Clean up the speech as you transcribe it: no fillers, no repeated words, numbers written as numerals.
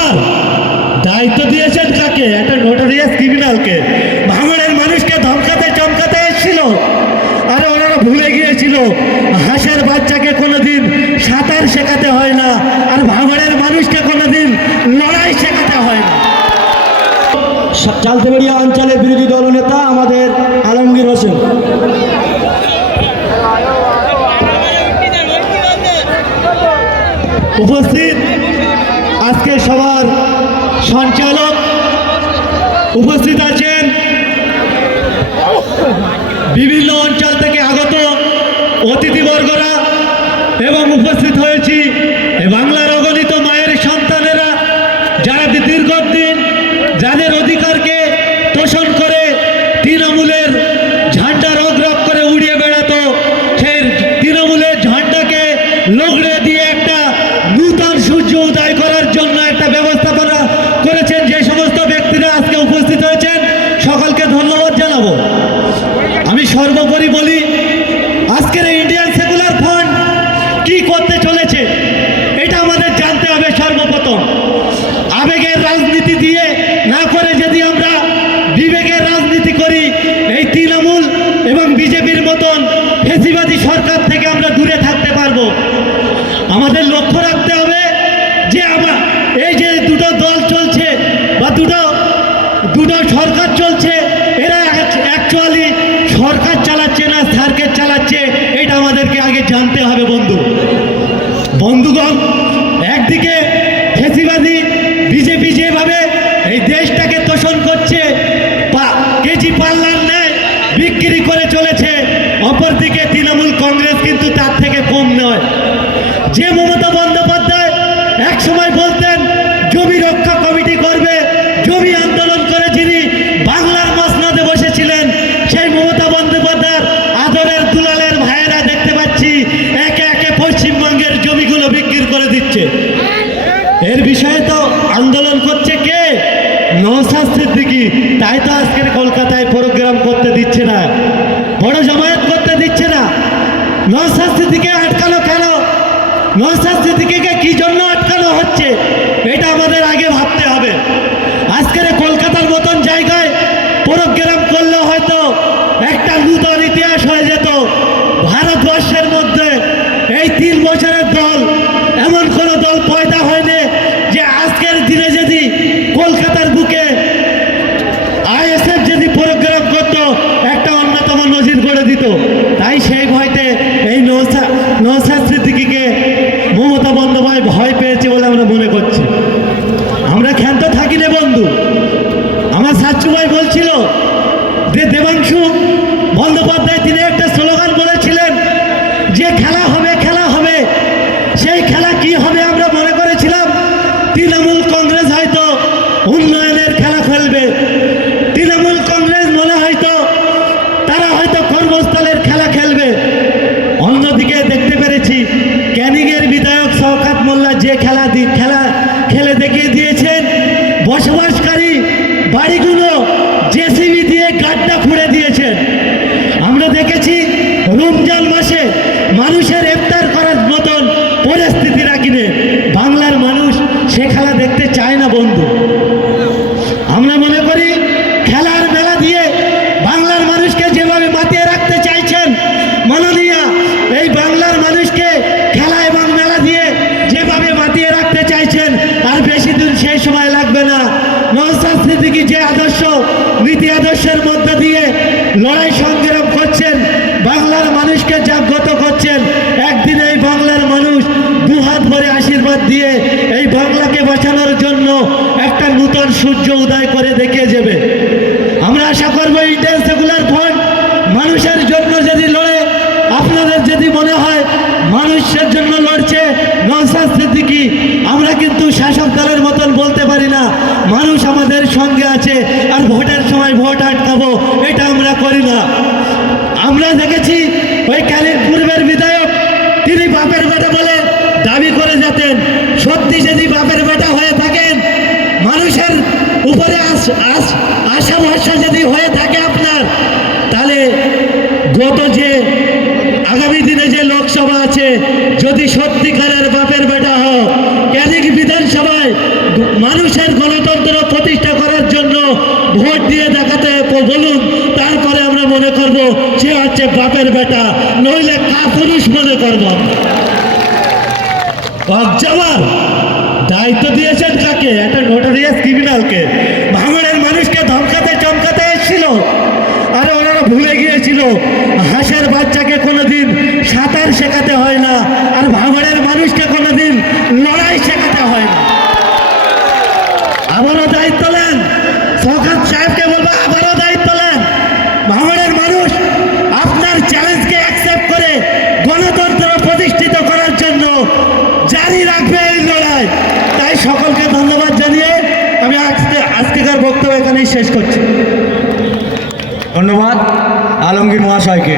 আবার দায়িত্ব দিয়েছেন কাকে? একটা নোটারিয়াস ক্রিমিনালকে। ভাঙড়ের মানুষকে ধমকাতে চমকাতে এসেছিল। আরে ওনারা ভুলে গিয়েছিল হাঁসের বাচ্চাকে কোনোদিন সাঁতার শেখাতে হয় না, আর ভাঙড়ের মানুষকে কোনোদিন লড়াই শেখাতে হয় না। চালতেবেড়িয়া অঞ্চলের বিরোধী দলনেতা আমাদের আলমগীর হোসেন। উপস্থিত আজকে সবার সঞ্চালক উপস্থিত আছেন, বিভিন্ন অঞ্চল থেকে আগত অতিথিবর্গরা এবং উপস্থিত হয়েছি বাংলার অগণিত মায়ের সন্তানেরা, যারা দীর্ঘদিন যাদের অধিকারকে তোষণ করে তৃণমূলের ঝান্ডা রগ রগ করে উড়িয়ে বেড়াতো, সেই তৃণমূলের ঝান্ডাকে লগ্নে দিয়ে একটা নূতন সূর্য উদয় করার জন্য একটা ব্যবস্থাপনা করেছেন যে সমস্ত ব্যক্তিরা আজকে উপস্থিত হয়েছেন, সকলকে ধন্যবাদ জানাবো। আমি সর্বোপরি বলি, আজকের ইন্ডিয়ান সেকুলার ফ্রন্ট কি করতে চলেছে এটা আমাদের জানতে হবে। সর্বপ্রথম আবেগের রাজনীতি দিয়ে না করে যদি আমরা বিবেকের রাজনীতি করি, এই তৃণমূল এবং বিজেপির মতন ফেসিবাদী সরকার থেকে আমরা দূরে থাকতে পারবো। আমাদের লক্ষ্য রাখতে হবে যে আমরা এই যে দুটো দল চলছে বা দুটো সরকার চলছে, এরা অ্যাকচুয়ালি সরকার চালাচ্ছে না সার্কেল চালাচ্ছে, এটা আমাদেরকে আগে জানতে হবে। বন্ধুগণ, একদিকে ফেসিবাদী বিজেপি যেভাবে এই দেশটাকে তোষণ করছে, কেজি পাল্লার ন্যায় বিক্রি করে চলেছে, অপরদিকে তৃণমূল কংগ্রেস কিন্তু তার থেকে কম নয়। যে মমতা বন্দ্যোপাধ্যায় এক সময় বলতেন জমি রক্ষা কমিটি করবে, জমি আন্দোলন করে যিনি বাংলার মসনদে বসেছিলেন, সেই মমতা বন্দ্যোপাধ্যায়ের আদরের দুলালের ভাইয়েরা দেখতে পাচ্ছি একে একে পশ্চিমবঙ্গের জমিগুলো বিক্রি করে দিচ্ছে। এর বিষয়ে তো আন্দোলন করছে কে? নওশাদ সিদ্দিকী। তাই তো আজকের কলকাতায় প্রোগ্রাম করতে দিচ্ছে না, বড় জমায়েত করতে দিচ্ছে না। নওশাদ সিদ্দিকী আটকানো কেন? নওশাদ সিদ্দিকীকে কি জন্য আটকানো হচ্ছে এটা আমাদের আগে ভাবতে হবে। আজকের কলকাতার মতন জায়গায় প্রোগ্রাম করলে হয়তো একটা নূতন ইতিহাস হয়ে যেত। ভারতবর্ষের মধ্যে এই 3 বছরের দল এমন কোনো দল পয়দা হয়নি যে আজকের দিনে যদি কলকাতার বুকে আইএসএফ যদি প্রোগ্রাম করত, একটা অন্যতম নজির গড়ে দিত। তাই সেই ভয়তে এই নওশাদ সিদ্দিকীকে মমতা বন্দ্যোপাধ্যায় ভয় পেয়েছে বলে আমরা মনে করছি। আমরা ক্ষান্ত থাকি না বন্ধু। আমার সাচ্চু ভাই বলছিল যে দেবাংশু বন্দ্যোপাধ্যায় তিনি একটা স্লোগান বলেছিলেন যে খেলা হবে, খেলা হবে। সেই খেলা কি হবে আমরা মনে করেছিলাম তৃণমূল কংগ্রেস হয়তো উন্নয়নের খেলা খেলবে, তৃণমূল কংগ্রেস মনে হয়তো তারা হয়তো কর্মস্থলের খেলা খেলবে। অন্যদিকে দেখতে পেরেছি ক্যানিংয়ের বিধায়ক শওকত মোল্লা যে খেলা খেলে দেখিয়ে দিয়েছেন, বসবাসকারী বাড়িগুলো জেসিবি দিয়ে গাড্ডা খুঁড়ে দিয়েছেন। আমরা দেখেছি রমজান মাসে মানুষের ইফতার করার মতন পরিস্থিতি রাখিনি। বাংলার মানুষ সে খেলা দেখতে চায় না বন্ধু। আমরা মনে করি খেলার মেলা দিয়ে বাংলার মানুষকে যেভাবে মাতিয়ে রাখতে চাইছেন মাননীয়া, এই বাংলার মানুষকে খেলা এবং মেলা দিয়ে যেভাবে মাতিয়ে রাখতে চাইছেন, আর বেশি দিন সেই সময় লাগবে না। নওশাদ সিদ্দিকী যে আদর্শ নীতি আদর্শের মধ্য দিয়ে লড়াই সংগ্রাম করছেন, বাংলার মানুষকে জাগ্রত করছেন, একদিন এই বাংলার মানুষ দুহাত ভরে আশীর্বাদ দিয়ে এই বাংলাকে বাঁচানোর জন্য একটা নূতন সূর্য উদয় করে দেখিয়ে যাবে। আমরা আশা করব ইন্ডিয়ান সেকুলার ফ্রন্ট মানুষের জন্য যদি লড়ে, আপনাদের যদি মনে হয় মানুষের জন্য লড়ছে নওশাদ সিদ্দিকী, আমরা কিন্তু শাসক দলের মতন বলতে পারি না মানুষ আমাদের সঙ্গে আছে আর ভোটের সময় ভোট আটকাবো, এটা আমরা করি না। আমরা দেখেছি ওই পূর্বের বিধায়ক তিনি বাপের বেটা বলে দাবি করে যেতেন। সত্যি যদি বাপের বেটা হয়ে থাকেন, মানুষের উপরে আশা ভরসা যদি হয়ে থাকে আপনার, তাহলে গত যে আগামী দিনে যে লোকসভা আছে, যদি সত্যিকারের বাপের বেটা হও, ক্যানিং বিধানসভায় মানুষ যাওয়ার দায়িত্ব দিয়েছেন কাকে? একটা নোটারিয়াস ক্রিমিনালকে। ভাঙড়ের মানুষকে ধমকাতে চমকাতে এসেছিল। আরে ওনারা ভুলে গিয়েছিল হাঁসের বাচ্চাকে কোনোদিন সাঁতার শেখাতে হয় না, আর ভাঙড়ের মানুষকে কোনোদিন লড়াই শেখাতে হয় না। আবারও দায়িত্ব নেন, শওকত সাহেবকে বলবো আবারও দায়িত্ব নেন। ভাঙড়ের মানুষ আপনার চ্যালেঞ্জকে অ্যাকসেপ্ট করে গণতন্ত্র প্রতিষ্ঠিত করার জন্য জারি রাখবে এই লড়াই। তাই সকলকে ধন্যবাদ জানিয়ে আমি আজকেকার বক্তব্য এখানেই শেষ করছি। ধন্যবাদ আলমগীর মহাশয়কে।